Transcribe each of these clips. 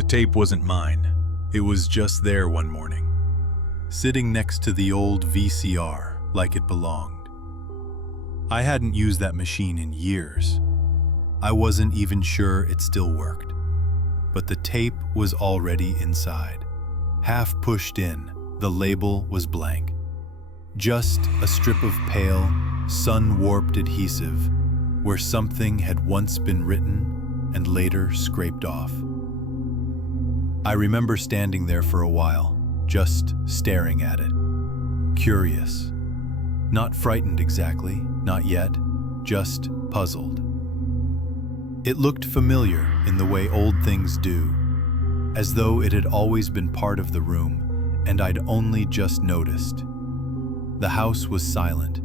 The tape wasn't mine. It was just there one morning, sitting next to the old VCR like it belonged. I hadn't used that machine in years. I wasn't even sure it still worked. But the tape was already inside. Half pushed in, the label was blank. Just a strip of pale, sun-warped adhesive where something had once been written and later scraped off. I remember standing there for a while, just staring at it. Curious. Not frightened exactly, not yet, just puzzled. It looked familiar in the way old things do, as though it had always been part of the room and I'd only just noticed. The house was silent,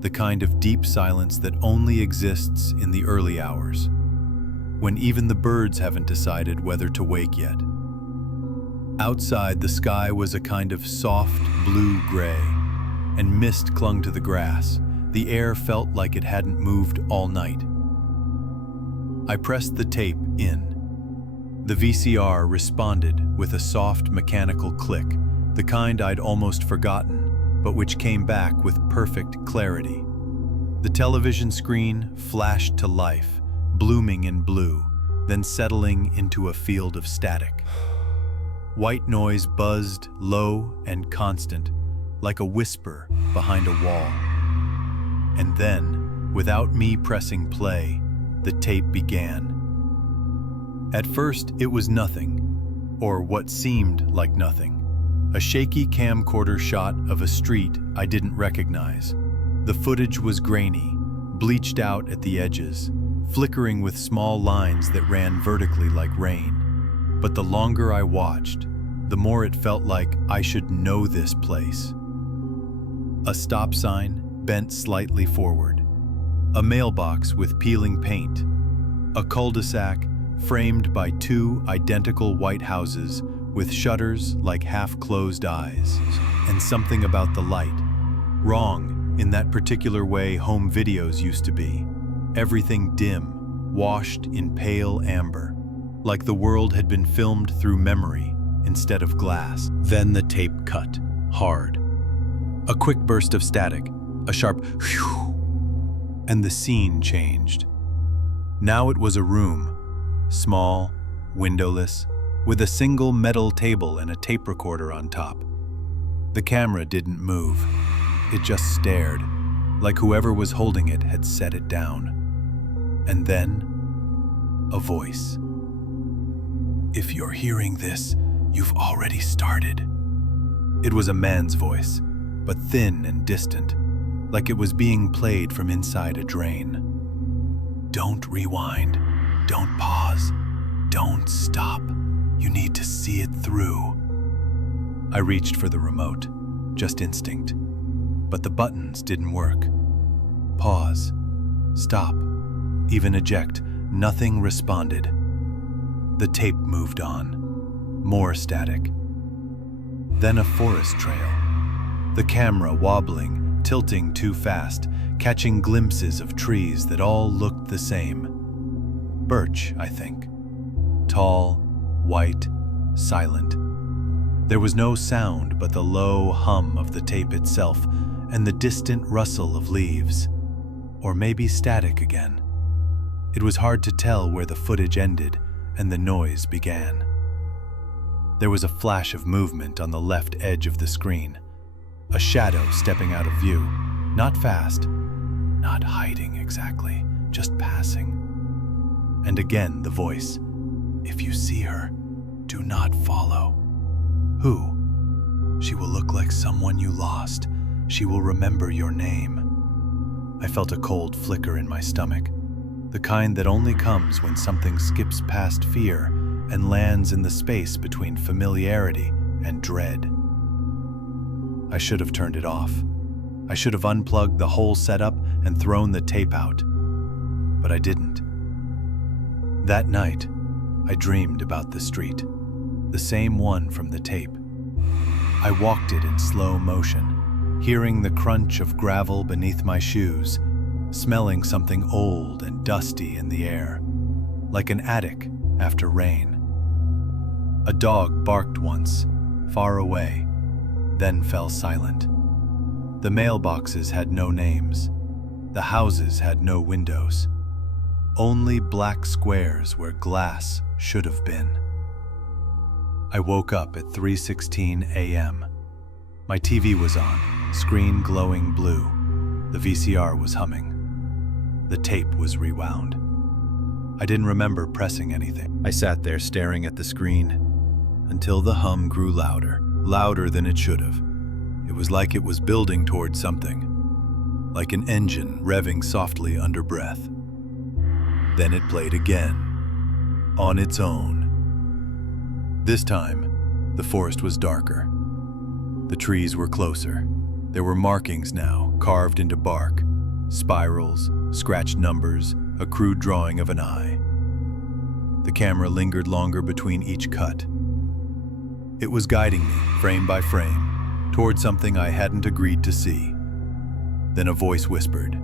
the kind of deep silence that only exists in the early hours, when even the birds haven't decided whether to wake yet. Outside, the sky was a kind of soft blue-gray, and mist clung to the grass. The air felt like it hadn't moved all night. I pressed the tape in. The VCR responded with a soft mechanical click, the kind I'd almost forgotten, but which came back with perfect clarity. The television screen flashed to life, blooming in blue, then settling into a field of static. White noise buzzed low and constant, like a whisper behind a wall. And then, without me pressing play, the tape began. At first, it was nothing, or what seemed like nothing. A shaky camcorder shot of a street I didn't recognize. The footage was grainy, bleached out at the edges, flickering with small lines that ran vertically like rain. But the longer I watched, the more it felt like I should know this place. A stop sign bent slightly forward. A mailbox with peeling paint. A cul-de-sac framed by two identical white houses with shutters like half-closed eyes. And something about the light. Wrong in that particular way home videos used to be. Everything dim, washed in pale amber, like the world had been filmed through memory instead of glass. Then the tape cut, hard. A quick burst of static, a sharp whew, and the scene changed. Now it was a room, small, windowless, with a single metal table and a tape recorder on top. The camera didn't move. It just stared, like whoever was holding it had set it down. And then, a voice. "If you're hearing this, you've already started." It was a man's voice, but thin and distant, like it was being played from inside a drain. "Don't rewind, don't pause, don't stop. You need to see it through." I reached for the remote, just instinct, but the buttons didn't work. Pause, stop, even eject, nothing responded. The tape moved on, more static. Then a forest trail, the camera wobbling, tilting too fast, catching glimpses of trees that all looked the same. Birch, I think. Tall, white, silent. There was no sound but the low hum of the tape itself and the distant rustle of leaves. Or maybe static again. It was hard to tell where the footage ended and the noise began. There was a flash of movement on the left edge of the screen. A shadow stepping out of view, not fast, not hiding exactly, just passing. And again the voice, "If you see her, do not follow." Who? She will look like someone you lost. She will remember your name. I felt a cold flicker in my stomach, the kind that only comes when something skips past fear and lands in the space between familiarity and dread. I should have turned it off. I should have unplugged the whole setup and thrown the tape out. But I didn't. That night, I dreamed about the street, the same one from the tape. I walked it in slow motion, hearing the crunch of gravel beneath my shoes, smelling something old and dusty in the air, like an attic after rain. A dog barked once, far away, then fell silent. The mailboxes had no names. The houses had no windows. Only black squares where glass should have been. I woke up at 3:16 a.m. My TV was on, screen glowing blue. The VCR was humming. The tape was rewound. I didn't remember pressing anything. I sat there staring at the screen until the hum grew louder, louder than it should have. It was like it was building towards something, like an engine revving softly under breath. Then it played again, on its own. This time, the forest was darker. The trees were closer. There were markings now, carved into bark, spirals, scratched numbers, a crude drawing of an eye. The camera lingered longer between each cut. It was guiding me, frame by frame, toward something I hadn't agreed to see. Then a voice whispered,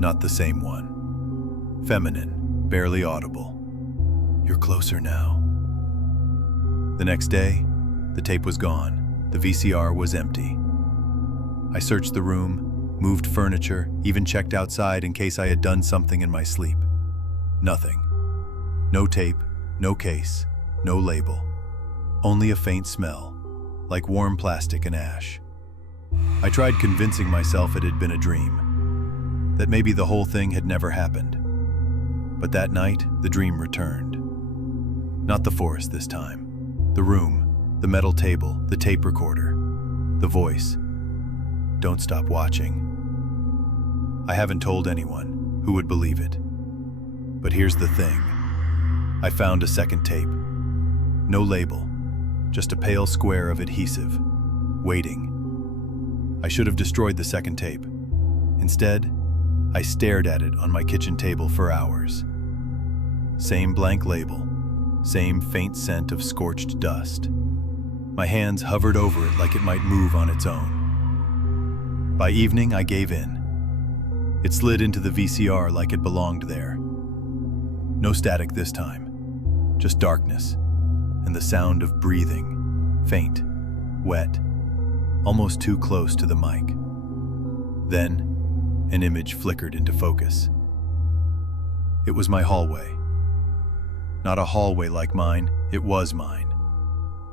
not the same one. Feminine, barely audible. "You're closer now." The next day, the tape was gone. The VCR was empty. I searched the room, moved furniture, even checked outside in case I had done something in my sleep. Nothing. No tape, no case, no label. Only a faint smell, like warm plastic and ash. I tried convincing myself it had been a dream, that maybe the whole thing had never happened. But that night, the dream returned. Not the forest this time. The room, the metal table, the tape recorder, the voice. "Don't stop watching." I haven't told anyone who would believe it. But here's the thing. I found a second tape. No label, just a pale square of adhesive, waiting. I should have destroyed the second tape. Instead, I stared at it on my kitchen table for hours. Same blank label, same faint scent of scorched dust. My hands hovered over it like it might move on its own. By evening, I gave in. It slid into the VCR like it belonged there. No static this time, just darkness and the sound of breathing, faint, wet, almost too close to the mic. Then, an image flickered into focus. It was my hallway. Not a hallway like mine, it was mine.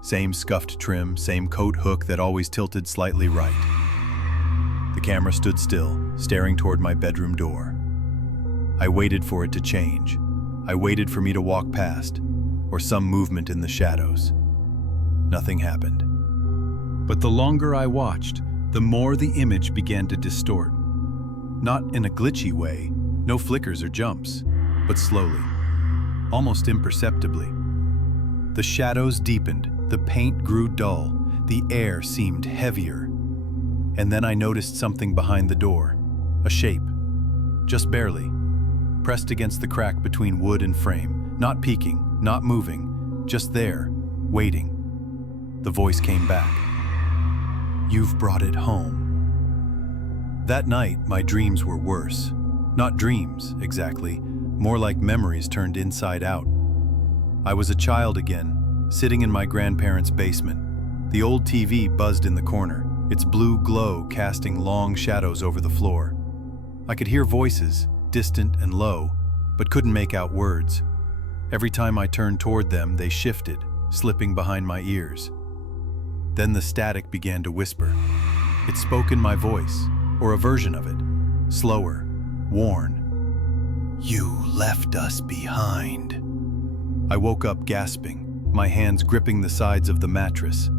Same scuffed trim, same coat hook that always tilted slightly right. The camera stood still, staring toward my bedroom door. I waited for it to change. I waited for me to walk past, or some movement in the shadows. Nothing happened. But the longer I watched, the more the image began to distort. Not in a glitchy way, no flickers or jumps, but slowly, almost imperceptibly. The shadows deepened, the paint grew dull, the air seemed heavier. And then I noticed something behind the door, a shape, just barely, pressed against the crack between wood and frame, not peeking, not moving, just there, waiting. The voice came back. "You've brought it home." That night, my dreams were worse. Not dreams, exactly, more like memories turned inside out. I was a child again, sitting in my grandparents' basement. The old TV buzzed in the corner, its blue glow casting long shadows over the floor. I could hear voices, distant and low, but couldn't make out words. Every time I turned toward them, they shifted, slipping behind my ears. Then the static began to whisper. It spoke in my voice, or a version of it, slower, worn. "You left us behind." I woke up gasping, my hands gripping the sides of the mattress.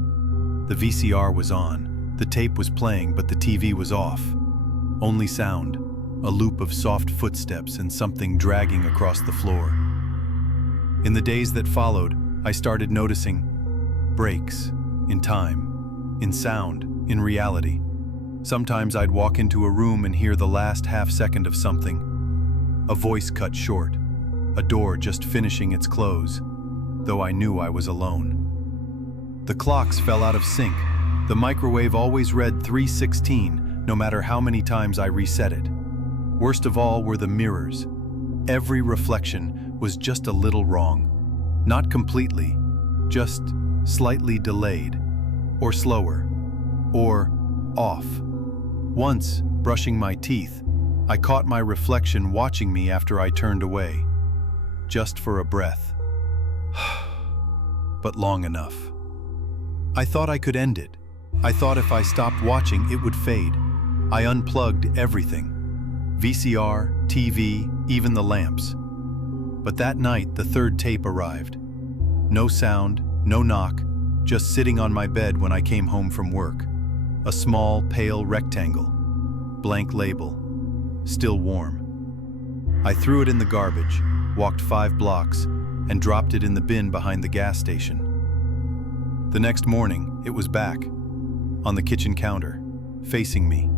The VCR was on, the tape was playing, but the TV was off. Only sound, a loop of soft footsteps and something dragging across the floor. In the days that followed, I started noticing breaks in time, in sound, in reality. Sometimes I'd walk into a room and hear the last half second of something. A voice cut short, a door just finishing its close, though I knew I was alone. The clocks fell out of sync. The microwave always read 3:16, no matter how many times I reset it. Worst of all were the mirrors. Every reflection was just a little wrong. Not completely, just slightly delayed, or slower, or off. Once, brushing my teeth, I caught my reflection watching me after I turned away, just for a breath. But long enough. I thought I could end it. I thought if I stopped watching, it would fade. I unplugged everything. VCR, TV, even the lamps. But that night, the third tape arrived. No sound, no knock, just sitting on my bed when I came home from work. A small, pale rectangle. Blank label. Still warm. I threw it in the garbage, walked 5 blocks, and dropped it in the bin behind the gas station. The next morning, it was back, on the kitchen counter, facing me.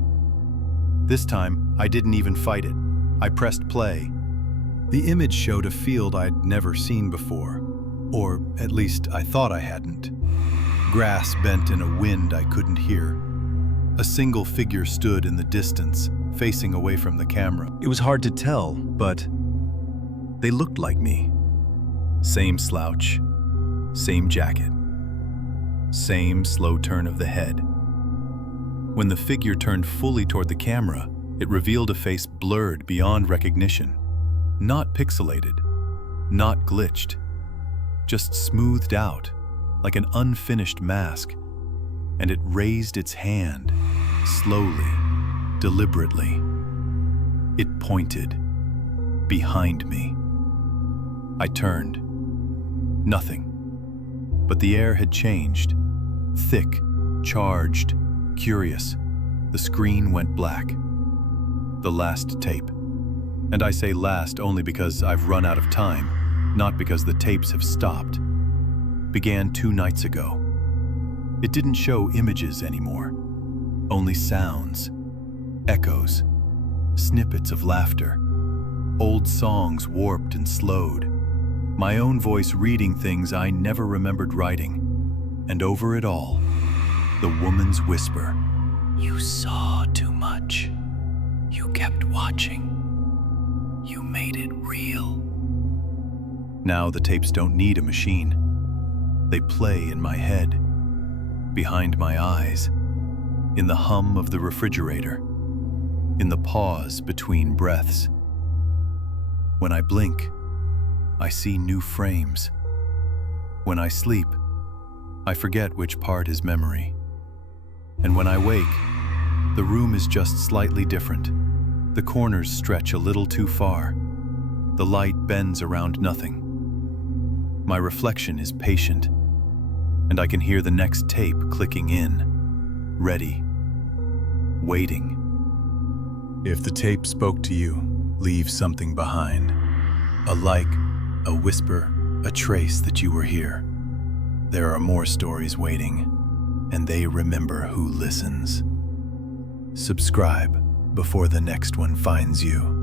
This time, I didn't even fight it. I pressed play. The image showed a field I'd never seen before, or at least I thought I hadn't. Grass bent in a wind I couldn't hear. A single figure stood in the distance, facing away from the camera. It was hard to tell, but they looked like me. Same slouch, same jacket, same slow turn of the head. When the figure turned fully toward the camera, it revealed a face blurred beyond recognition. Not pixelated, not glitched, just smoothed out, like an unfinished mask. And it raised its hand, slowly, deliberately. It pointed, behind me. I turned. Nothing. But the air had changed. Thick, charged, curious. The screen went black. The last tape. And I say last only because I've run out of time, not because the tapes have stopped. Began 2 nights ago. It didn't show images anymore. Only sounds, echoes, snippets of laughter, old songs warped and slowed. My own voice reading things I never remembered writing. And over it all, the woman's whisper. You saw too much. You kept watching. You made it real. Now the tapes don't need a machine. They play in my head, behind my eyes, in the hum of the refrigerator, in the pause between breaths. When I blink, I see new frames. When I sleep, I forget which part is memory. And when I wake, the room is just slightly different. The corners stretch a little too far. The light bends around nothing. My reflection is patient, and I can hear the next tape clicking in, ready, waiting. If the tape spoke to you, leave something behind. A like, a whisper, a trace that you were here. There are more stories waiting, and they remember who listens. Subscribe before the next one finds you.